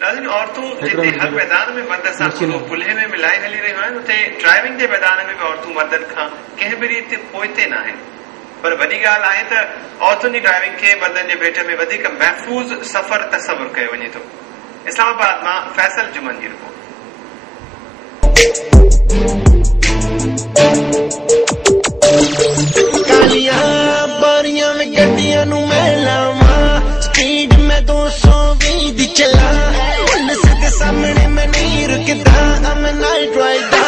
नाज़रीन औरतूं जिते हर मैदान में मर्द सां पुल्हे में मिलाए हली रहियूं आहिनि उते ड्राइविंग जे मैदान में बि औरतूं मर्दनि खां कंहिं बि रीति पोइते न आहिनि। पर वॾी ॻाल्हि आहे त औरतुनि जी ड्राइविंग खे मर्दनि जे भेट में वधीक महफ़ूज़ सफ़र तसवुर कयो वञे थो। इस्लामाबाद मां फैसल जुमन जी रिपोर्ट। कालियां बारियां में गड्डियां नूं मैं लावां स्पीड में 220 दी चला पुलिस के सामने मैं नहीं रुकदा I'm a night rider।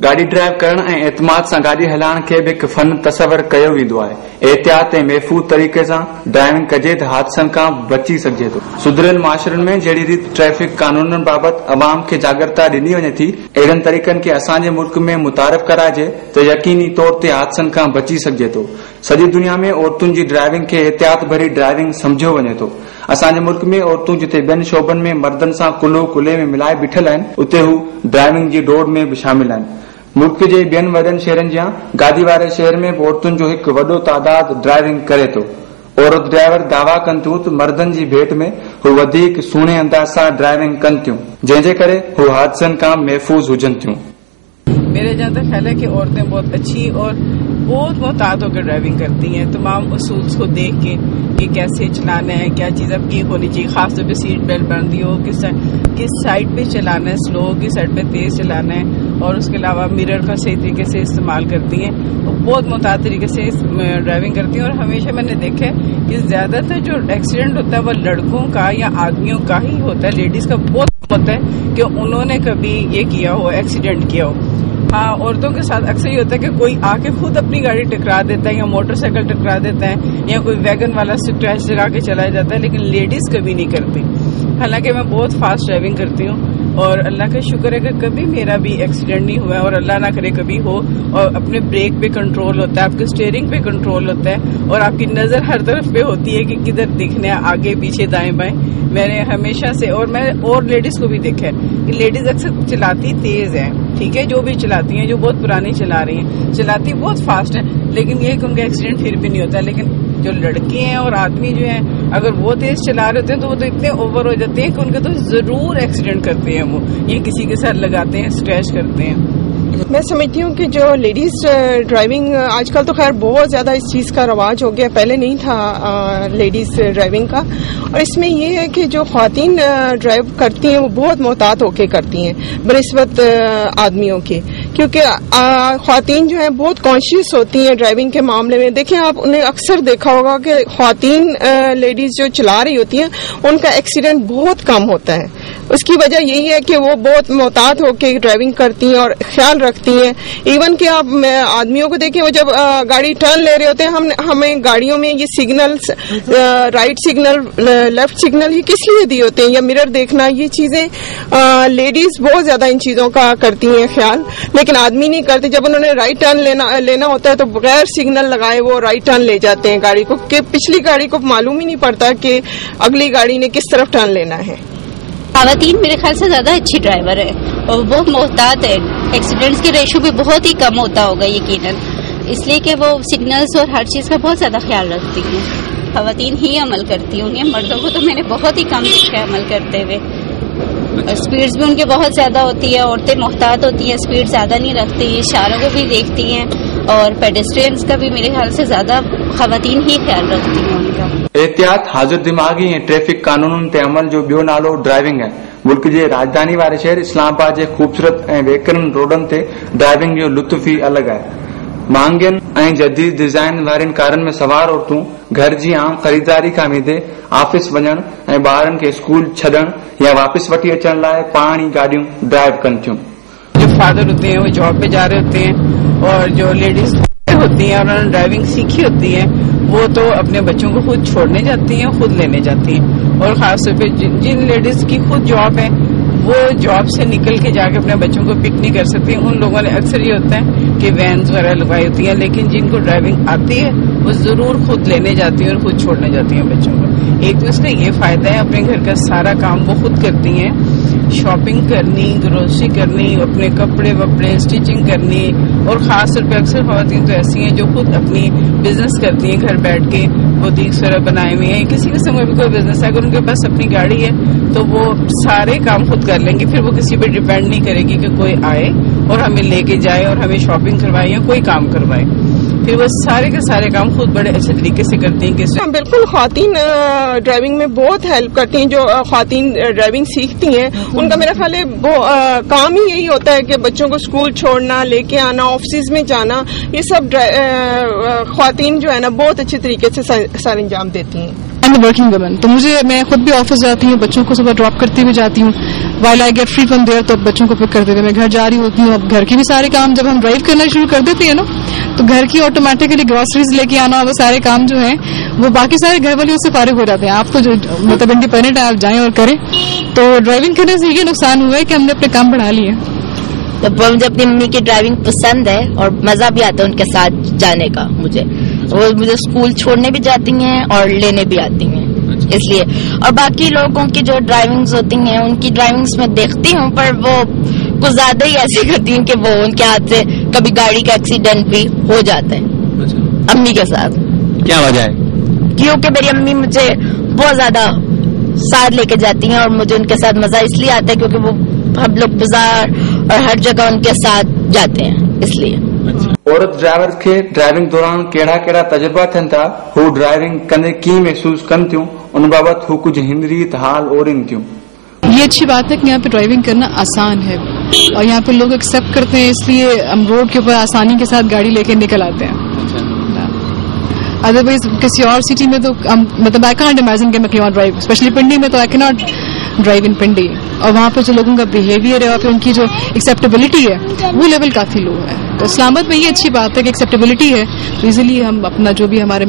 गाड़ी ड्राइव करण ऐं एतमाद सां गाड़ी हलाइण खे बि हिकु फन तसवर कयो वेंदो आहे। एहतियात ऐं महफ़ूज़ तरीक़े सां ड्राइविंग कजे त हादसनि खां बची सघिजे थो। सुधरियल माशरनि में जहिड़ी रीति ट्रैफ़िक कानूननि बाबति अवाम खे जागरूकता ॾिनी वञे थी अहिड़नि तरीक़नि खे असांजे मुल्क में मुतारिफ़ कराइजे त यकीनी तौर ते हादसनि खां बची सघिजे थो। सॼी दुनिया में औरतुनि जी ड्राइविंग खे एहतियात भरी ड्राइविंग सम्झियो वञे थो। असांजे मुल्क में औरतूं जिते ॿियनि शोबनि में मर्दनि सां कुल्हो कुल्हे में मिलाए बीठल आहिनि उते हू ड्राइविंग जी डोड़ में बि शामिल आहिनि। मुल्क जे ॿियनि वॾनि शहरनि जा गादी वारे शहर में औरतुनि जो हिकु वॾो तादाद ड्राइविंग करे थो। औरत ड्राइवर दावा कनि थियूं त मर्दनि जी भेट में हू वधीक सुहिणे अंदाज सां ड्राइविंग कनि थियूं जंहिंजे करे हू हादसनि खां महफ़ूज़ हुजनि थियूं। मेरा जहाँ तक ख्याल है कि औरतें बहुत अच्छी और बहुत मोहतात होकर ड्राइविंग करती हैं। तमाम उसूल को देख के कि कैसे चलाना है, क्या चीज़ अब की होनी चाहिए, खासतौर पे सीट बेल्ट बंदी हो, किस साइड पे चलाना है, स्लो किस साइड पे तेज चलाना है, और उसके अलावा मिरर का सही तरीके से इस्तेमाल करती हैं। वो बहुत मोहतात तरीके से ड्राइविंग करती हैं। और हमेशा मैंने देखा है कि ज़्यादातर जो एक्सीडेंट होता है वो लड़कों का या आदमियों का ही होता है, लेडीज़ का बहुत होता है कि उन्होंने कभी ये किया हो, एक्सीडेंट किया हो। हाँ, औरतों के साथ अक्सर ये होता है कि कोई आके खुद अपनी गाड़ी टकरा देता है या मोटरसाइकिल टकरा देता है या कोई वैगन वाला स्क्रैच लगा के चला जाता है, लेकिन लेडीज कभी नहीं करती। हालांकि मैं बहुत फास्ट ड्राइविंग करती हूँ और अल्लाह का शुक्र है कि कभी मेरा भी एक्सीडेंट नहीं हुआ है और अल्लाह ना करे कभी हो। और अपने ब्रेक पे कंट्रोल होता है, आपके स्टीयरिंग पे कंट्रोल होता है और आपकी नज़र हर तरफ पे होती है कि किधर दिखना है, आगे पीछे दाएं बाएं। मैंने हमेशा से और मैं और लेडीज को भी देखा है कि लेडीज अक्सर चलाती तेज है, ठीक है, जो भी चलाती हैं, जो बहुत पुरानी चला रही हैं, चलाती बहुत फास्ट है, लेकिन ये कि उनका एक्सीडेंट फिर भी नहीं होता। लेकिन जो लड़के हैं और आदमी जो हैं अगर वो तेज चला रहे होते हैं तो वो तो इतने ओवर हो जाते हैं कि उनके तो जरूर एक्सीडेंट करते हैं, वो ये किसी के साथ लगाते हैं, स्क्रैच करते हैं। मैं समझती हूँ कि जो लेडीज ड्राइविंग आजकल तो खैर बहुत ज्यादा इस चीज का रवाज हो गया, पहले नहीं था लेडीज ड्राइविंग का। और इसमें ये है कि जो ख्वातीन ड्राइव करती हैं वो बहुत मोहतात होके करती हैं बनिस्बत आदमियों के, क्योंकि ख्वातीन जो है बहुत कॉन्शियस होती हैं ड्राइविंग के मामले में। देखें आप उन्हें अक्सर देखा होगा कि ख्वातीन लेडीज जो चला रही होती हैं उनका एक्सीडेंट बहुत कम होता है। उसकी वजह यही है कि वो बहुत मोहतात होकर ड्राइविंग करती हैं और ख्याल रखती हैं। इवन कि आप आदमियों को देखें वो जब गाड़ी टर्न ले रहे होते हैं, हमें गाड़ियों में ये signals right signal left signal ही किस लिए दिए होते हैं, या मिरर देखना, ये चीजें लेडीज बहुत ज्यादा इन चीजों का करती हैं ख्याल, लेकिन आदमी नहीं करते। जब उन्होंने राइट टर्न लेना होता है तो बगैर सिग्नल लगाए वो राइट टर्न ले जाते हैं गाड़ी को, कि पिछली गाड़ी को मालूम ही नहीं पड़ता कि अगली गाड़ी ने किस तरफ टर्न लेना है। खवातीन मेरे ख्याल से ज्यादा अच्छी ड्राइवर है और बहुत मोहतात है। एक्सीडेंट्स के रेशो भी बहुत ही कम होता होगा यकीनन, इसलिए कि वो सिग्नल्स और हर चीज का बहुत ज्यादा ख्याल रखती हैं। खवातीन ही अमल करती होंगी, मर्दों को तो मैंने बहुत ही कम देखा है अमल करते हुए। और स्पीड्स भी उनके बहुत ज्यादा होती है, औरतें मोहतात होती हैं, स्पीड ज्यादा नहीं रखती, इशारों को भी देखती हैं और पेडेस्ट्रियंस का भी मेरे ख्याल से ज्यादा खवातीन ही ख्याल रखती हैं उनका। एहतियात, हाज़िर दिमागी ऐं ट्रैफिक कानूननि ते अमल जो ॿियो नालो ड्राइविंग आहे। मुल्क जे राजधानी वारे शहर इस्लामाबाद जे ख़ूबसूरत ऐं वेकरनि रोडनि ते ड्राइविंग जो लुत्फ़ ई अलॻि आहे। महांगियुनि ऐं जदीद डिज़ाइन वारनि कारनि में सवार औरतूं घर जी आम ख़रीदारी खां वेंदे ऑफिस वञण ऐं ॿारनि खे स्कूल छॾण या वापसि वठी अचण लाइ पाण ई गाॾियूं ड्राइव कनि थियूं। जो फादर होते हैं वो जॉब पे जा रहे होते हैं और जो लेडीज होती हैं और उन्होंने ड्राइविंग सीखी होती है वो तो अपने बच्चों को खुद छोड़ने जाती हैं, खुद लेने जाती हैं। और खासतौर पे जिन लेडीज की खुद जॉब है वो जॉब से निकल के जाके अपने बच्चों को पिक नहीं कर सकती, उन लोगों ने अक्सर ये होता है कि वैन्स वगैरह लगवाई होती हैं, लेकिन जिनको ड्राइविंग आती है वो जरूर खुद लेने जाती हैं और खुद छोड़ने जाती हैं बच्चों को। एक तो इसका ये फायदा है अपने घर का सारा काम वो खुद करती हैं, शॉपिंग करनी, ग्रोसरी करनी, अपने कपड़े वपड़े स्टिचिंग करनी اور خاص طور پہ اکثر خواتین تو ایسی ہیں جو خود اپنی بزنس کرتی ہیں گھر بیٹھ کے, بوتیکس وغیرہ بنائے ہوئے ہیں, کسی قسم کا بھی کوئی بزنس ہے, اگر ان کے پاس اپنی گاڑی ہے تو وہ سارے کام خود کر لیں گے, پھر وہ کسی پہ ڈیپینڈ نہیں کرے گی کہ کوئی آئے اور ہمیں لے کے جائے اور ہمیں شاپنگ کروائے یا کوئی کام کروائے, پھر وہ سارے کے سارے کام خود بڑے اچھے طریقے سے کرتی ہیں. بالکل خواتین ڈرائیونگ میں بہت ہیلپ کرتی ہیں. جو خواتین ڈرائیونگ سیکھتی ہیں ان کا میرا خیال ہے کام ہی یہی ہوتا ہے کہ بچوں کو اسکول چھوڑنا, لے کے آنا, آفسز میں جانا, یہ سب خواتین جو ہے نا بہت اچھے طریقے سے سر انجام دیتی ہیں. ورکنگ وومن, تو میں خود بھی آفس جاتی ہوں, بچوں کو صبح ڈراپ کرتی ہوئی جاتی ہوں, while I get free from there, تو بچوں کو پک کرتے ہوئے میں گھر جا رہی ہوتی ہوں. اب گھر کے بھی سارے کام جب ہم ڈرائیو کرنا شروع کر دیتے ہیں نا, تو گھر کی آٹومیٹکلی گروسریز لے کے آنا, وہ سارے کام جو ہیں وہ باقی سارے گھر والے اس سے فارغ ہو جاتے ہیں. آپ تو جو مطلب انڈیپینڈنٹ ہے آپ جائیں اور کریں. تو ڈرائیونگ کرنے سے یہ نقصان ہوا ہے کہ ہم نے اپنے کام بڑھا لیے. تو مجھے اپنی امی کی ڈرائیونگ پسند ہے اور مزہ بھی آتا ہے ان کے ساتھ جانے کا. وہ مجھے اسکول چھوڑنے بھی جاتی ہیں اور لینے بھی آتی ہیں, اس لیے. اور باقی لوگوں کی جو ڈرائیونگز ہوتی ہیں ان کی ڈرائیونگز میں دیکھتی ہوں, پر وہ کچھ زیادہ ہی ایسی کرتی ہیں کہ وہ ان کے ہاتھ سے کبھی گاڑی کا ایکسیڈنٹ بھی ہو جاتا ہے امی کے ساتھ. کیا وجہ ہے؟ کیونکہ میری امی مجھے بہت زیادہ ساتھ لے کے جاتی ہیں اور مجھے ان کے ساتھ مزہ اس لیے آتا ہے کیونکہ وہ ہم لوگ بازار اور ہر جگہ ان کے ساتھ جاتے ہیں, اس لیے. عورت ڈرائیور کے ڈرائیونگ دوران کیڑا کیڑا تجربہ تھن تھا, ہو ڈرائیونگ کندے کی محسوس کن تھیوں, ان بابت ہو کچھ ہنریت حال اورن تھیوں. یہ اچھی بات ہے کہ یہاں پہ ڈرائیونگ کرنا آسان ہے اور یہاں پہ لوگ ایکسیپٹ کرتے ہیں, اس لیے ہم روڈ کے اوپر آسانی کے ساتھ گاڑی لے کے نکل آتے ہیں. ادروائز کسی اور سٹی میں تو مطلب آئی کانٹ امیجن کہ میں کہیں اور ڈرائیو, اسپیشلی پنڈی میں تو آئی کی ناٹ ڈرائیو ان پنڈی, اور وہاں پہ جو لوگوں کا بہیویئر ہے اور پھر ان کی جو ایکسیپٹیبلٹی ہے وہ لیول کافی لو ہے. تو اسلام آباد میں یہ اچھی بات ہے کہ ایکسیپٹیبلٹی ہے, تو ایزیلی ہم اپنا جو بھی ہمارے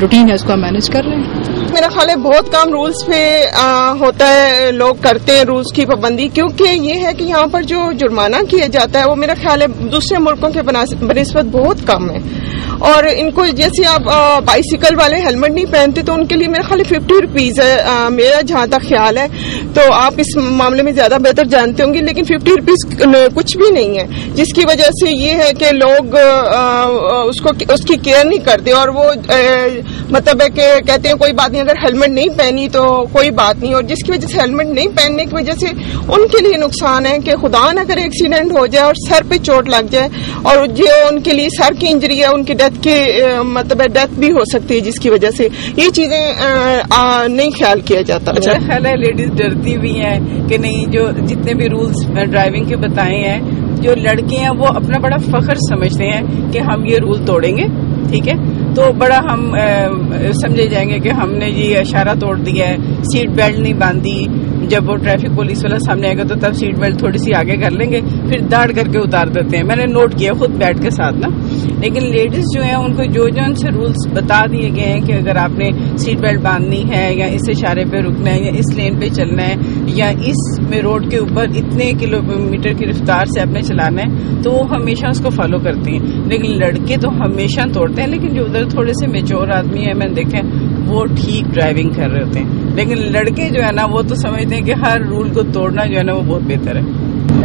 روٹین ہے اس کو ہم مینج کر رہے ہیں. میرا خیال ہے بہت کام رولز پہ ہوتا ہے, لوگ کرتے ہیں رولز کی پابندی, کیونکہ یہ ہے کہ یہاں پر جو جرمانہ کیا جاتا ہے وہ میرا خیال ہے دوسرے ملکوں کے بنسبت بہت کم ہے. اور ان کو جیسے آپ بائیسیکل والے ہیلمٹ نہیں پہنتے تو ان کے لیے میرا خیال 50 روپیز ہے, میرا جہاں تک خیال ہے. تو آپ اس معاملے میں زیادہ بہتر جانتے ہوں گے, لیکن 50 روپیز کچھ بھی نہیں ہے, جس کی وجہ سے یہ ہے کہ لوگ اس کی کیئر نہیں کرتے, اور وہ مطلب ہے کہ کہتے ہیں کوئی بات نہیں, اگر ہیلمٹ نہیں پہنی تو کوئی بات نہیں, اور جس کی وجہ سے ہیلمٹ نہیں پہننے کی وجہ سے ان کے لیے نقصان ہے کہ خدا نہ کرے ایکسیڈنٹ ہو جائے اور سر پہ چوٹ لگ جائے, اور جو ان کے لیے سر کی انجری ہے ان کی ڈیتھ کے مطلب ڈیتھ بھی ہو سکتی ہے, جس کی وجہ سے یہ چیزیں نہیں خیال کیا جاتا. اچھا خیال ہے لیڈیز ڈرتی بھی ہیں کہ نہیں, جو جتنے بھی رولز ڈرائیونگ کے بتائے ہیں, جو لڑکے ہیں وہ اپنا بڑا فخر سمجھتے ہیں کہ ہم یہ رول توڑیں گے, ٹھیک ہے, تو بڑا ہم سمجھے جائیں گے کہ ہم نے یہ اشارہ توڑ دیا ہے, سیٹ بیلٹ نہیں باندھی, جب وہ ٹریفک پولیس والا سامنے آئے گا تو تب سیٹ بیلٹ تھوڑی سی آگے کر لیں گے, پھر داڑ کر کے اتار دیتے ہیں. میں نے نوٹ کیا خود بیٹھ کے ساتھ نا. لیکن لیڈیز جو ہیں ان کو جو ان سے رولز بتا دیے گئے ہیں کہ اگر آپ نے سیٹ بیلٹ باندھنی ہے یا اس اشارے پہ رکنا ہے یا اس لین پہ چلنا ہے یا اس میں روڈ کے اوپر اتنے کلومیٹر کی رفتار سے آپ نے چلانا ہے, تو وہ ہمیشہ اس کو فالو کرتی ہیں. لیکن لڑکے تو ہمیشہ توڑتے ہیں, لیکن جو ادھر تھوڑے سے میچور آدمی ہیں میں نے دیکھا وہ ٹھیک ڈرائیونگ کر رہے ہوتے ہیں, لیکن لڑکے جو ہے نا وہ تو سمجھتے ہیں کہ ہر رول کو توڑنا جو ہے نا وہ بہت بہتر ہے.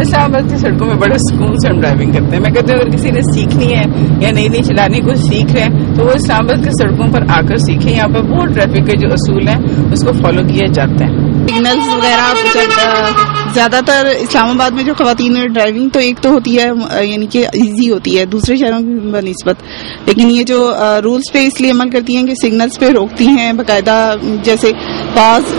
اسلام آباد کی سڑکوں میں بڑے سکون سے ہم ڈرائیونگ کرتے ہیں. میں کہتے ہیں اگر کسی نے سیکھنی ہے یا نئی چلانے کو سیکھ رہے ہیں تو وہ اسلام آباد کی سڑکوں پر آ کر سیکھیں. یہاں پر وہ ٹریفک کے جو اصول ہیں اس کو فالو کیا جاتا ہے. سگنلز وغیرہ زیادہ تر اسلام آباد میں جو خواتین ڈرائیونگ تو ایک تو ہوتی ہے یعنی کہ ایزی ہوتی ہے دوسرے شہروں کی بنسبت, لیکن یہ جو رولز پہ اس لیے عمل کرتی ہیں کہ سگنلز پہ روکتی ہیں باقاعدہ. جیسے بعض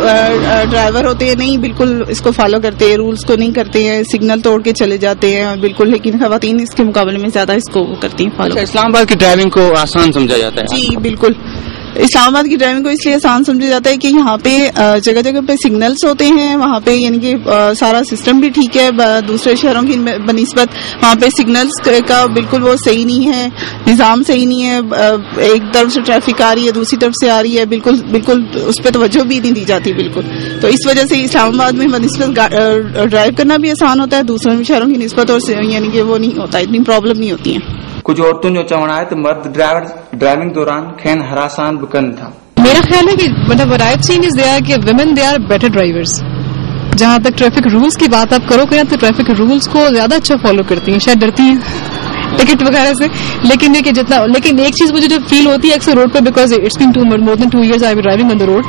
ڈرائیور ہوتے ہیں نہیں بالکل اس کو فالو کرتے ہیں, رولز کو نہیں کرتے ہیں, سگنل توڑ کے چلے جاتے ہیں بالکل, لیکن خواتین اس کے مقابلے میں زیادہ اس کو کرتی ہیں فالو. اسلام آباد کی ڈرائیونگ کو آسان سمجھا جاتا ہے. جی بالکل, اسلام آباد کی ڈرائیونگ کو اس لیے آسان سمجھا جاتا ہے کہ یہاں پہ جگہ جگہ پہ سگنلز ہوتے ہیں, وہاں پہ یعنی کہ سارا سسٹم بھی ٹھیک ہے. دوسرے شہروں کی بنسبت وہاں پہ سگنلز کا بالکل وہ صحیح نہیں ہے, نظام صحیح نہیں ہے. ایک طرف سے ٹریفک آ رہی ہے دوسری طرف سے آ رہی ہے, بالکل اس پہ توجہ بھی نہیں دی جاتی بالکل. تو اس وجہ سے اسلام آباد میں بنسبت ڈرائیو کرنا بھی آسان ہوتا ہے دوسرے شہروں کی نسبت, اور یعنی کہ وہ نہیں ہوتا, اتنی پرابلم نہیں ہوتی ہیں. کچھ عورتوں جو چونا ہے تو مرد ڈرائیونگ دوران کھین ہراسان بکن تھا. میرا خیال ہے کہ مطلب what I've seen is کہ women they are better drivers. جہاں تک ٹریفک رولز کی بات آپ کرو کہ تو ٹریفک رولز کو زیادہ اچھا فالو کرتی ہیں, شاید ڈرتی ہیں टिकट वगैरह से, लेकिन ये कि जितना, लेकिन एक चीज मुझे जो फील होती है अक्सर रोड पे, because it's been more than 2 years I am driving on the road,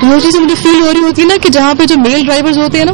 तो वो चीज मुझे फील हो रही होती है ना कि जहाँ पे जो मेल ड्राइवर्स होते हैं ना,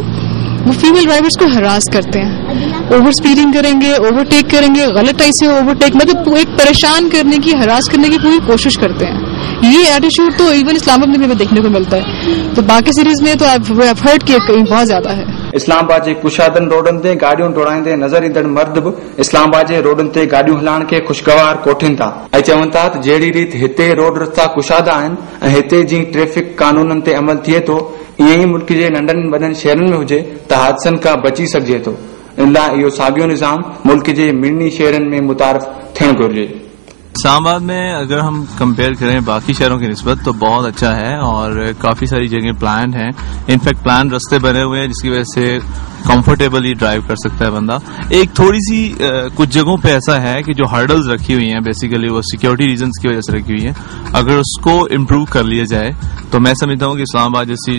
वो फीमेल ड्राइवर्स को हरास करते हैं, ओवर स्पीडिंग करेंगे, ओवरटेक करेंगे, गलत टाइप से ओवरटेक, मतलब एक परेशान करने की, हरास करने की पूरी कोशिश करते हैं. ये एटीट्यूड तो इवन इस्लामाबाद में भी देखने को मिलता है. तो बाकी सीरीज में तो I've heard कि कहीं बहुत ज्यादा है. इस्लामाबाद जे कुशादन रोडन ते गाड़ियों दौड़ाईंदे नज़र ईंदड़ मर्द बि इस्लामाबाद जे रोडन ते गाड़ियों हलाइण खे खुशगवार कोठिन था ऐं चवनि था त जहिड़ी रीति हिते रोड रस्ता कुशादा आहिनि ऐं हिते जीअं ट्रैफिक कानूननि ते अमल थिए थो, ईअं ई मुल्क जे नंढनि वॾनि शहरनि में हुजे त हादसनि खां बची सघिजे थो. इन लाइ इहो साॻियो निज़ाम मुल्क जे मिनी शहरनि में मुतारिफ़ थियणु घुरिजे. इस्लामाबाद में अगर हम कंपेयर करें बाकी शहरों की निस्बत तो बहुत अच्छा है और काफी सारी जगह प्लान है. इनफैक्ट प्लान रास्ते बने हुए हैं जिसकी वजह से कंफर्टेबली ड्राइव कर सकता है बंदा. एक थोड़ी सी कुछ जगहों पे ऐसा है कि जो हर्डल्स रखी हुई हैं बेसिकली वो सिक्योरिटी रीजंस की वजह से रखी हुई हैं. अगर उसको इम्प्रूव कर लिया जाए तो मैं समझता हूँ कि इस्लामाबाद जैसी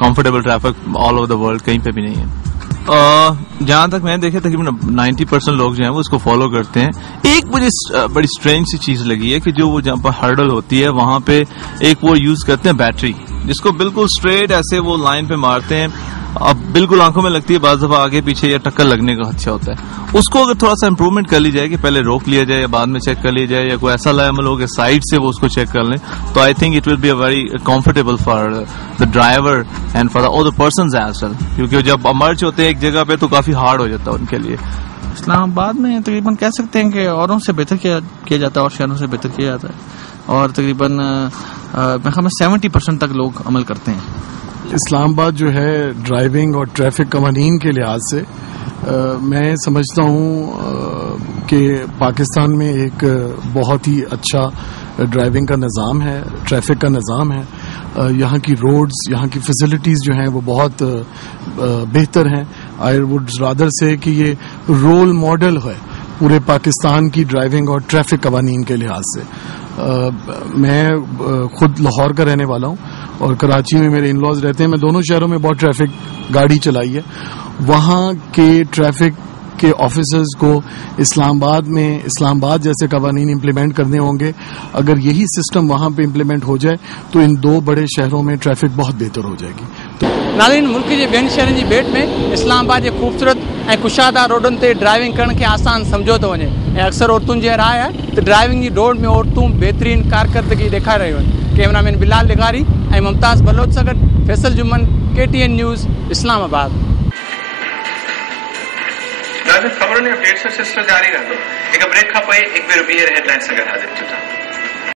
comfortable traffic all over the world कहीं पे भी नहीं है. जहां तक मैंने देखा तकरीबन 90% लोग जो हैं वो इसको फॉलो करते हैं. एक मुझे बड़ी स्ट्रेंज सी चीज लगी है कि जो वो जहां पर हर्डल होती है वहां पे एक वो यूज करते हैं बैटरी, जिसको बिल्कुल स्ट्रेट ऐसे वो लाइन पे मारते हैं. अब बिल्कुल आंखों में लगती है, बाज़ दफा आगे पीछे या टक्कर लगने का खदशा होता है. उसको अगर थोड़ा सा इम्प्रूवमेंट कर ली जाए कि पहले रोक लिया जाए या बाद में चेक कर लिया जाए या कोई ऐसा लाइमल हो कि साइड से वो उसको चेक कर लें, तो I think it will be a very comfortable for the driver and for the other persons as well, क्योंकि जब मर्ज होते हैं एक जगह पे तो काफी हार्ड हो जाता है उनके लिए. इस्लामाबाद में तकरीबन कह सकते हैं कि औरों से बेहतर किया जाता है और शहरों से बेहतर किया जाता है और तकरीबन मैं ख्याल में 70% तक लोग अमल करते हैं. इस्लामाबाद जो है ड्राइविंग और ट्रैफिक कवानीन के लिहाज से मैं समझता हूँ कि पाकिस्तान में एक बहुत ही अच्छा ड्राइविंग का निज़ाम है, ट्रैफिक का निज़ाम है. यहाँ की रोड्स, यहाँ की फैसिलिटीज़ जो हैं वो बहुत बेहतर हैं. आई वुड रादर से कि ये रोल मॉडल है पूरे पाकिस्तान की ड्राइविंग और ट्रैफिक कवानीन के लिहाज से. मैं खुद लाहौर का रहने वाला हूँ और कराची में मेरे इन लॉज रहते हैं. मैं दोनों शहरों में बहुत ट्रैफिक गाड़ी चलाई है. वहाँ के ट्रैफिक के ऑफिसर्स को इस्लामाबाद जैसे कवानीन इम्प्लीमेंट करने होंगे. अगर यही सिस्टम वहाँ पे इम्प्लीमेंट हो जाए तो इन दो बड़े शहरों में ट्रैफिक बहुत बेहतर हो जाएगी. नाज़रीन, मुल्क जे ॿियनि शहरनि जी भेट में इस्लामाबाद जे ख़ूबसूरत ऐं कुशादा रोडनि ते ड्राइविंग करण खे आसान सम्झो थो वञे ऐं अक्सर औरतुनि जी राय आहे त ड्राइविंग जी दौड़ में औरतूं बहितरीन कारकर्दगी ॾेखारे रहियूं आहिनि. कैमरामैन बिलाल लिगारी ऐं मुमताज़ बलोच सां गॾु फैसल जुमन, KTN न्यूज़, इस्लामाबाद. खबरों ने अपडेट्स सिलसिलो जारी रहंदो. हिकु ब्रेक खां पोइ हिकु भेरो ॿीहर हेडलाइन सां गॾु हाज़िर थींदा.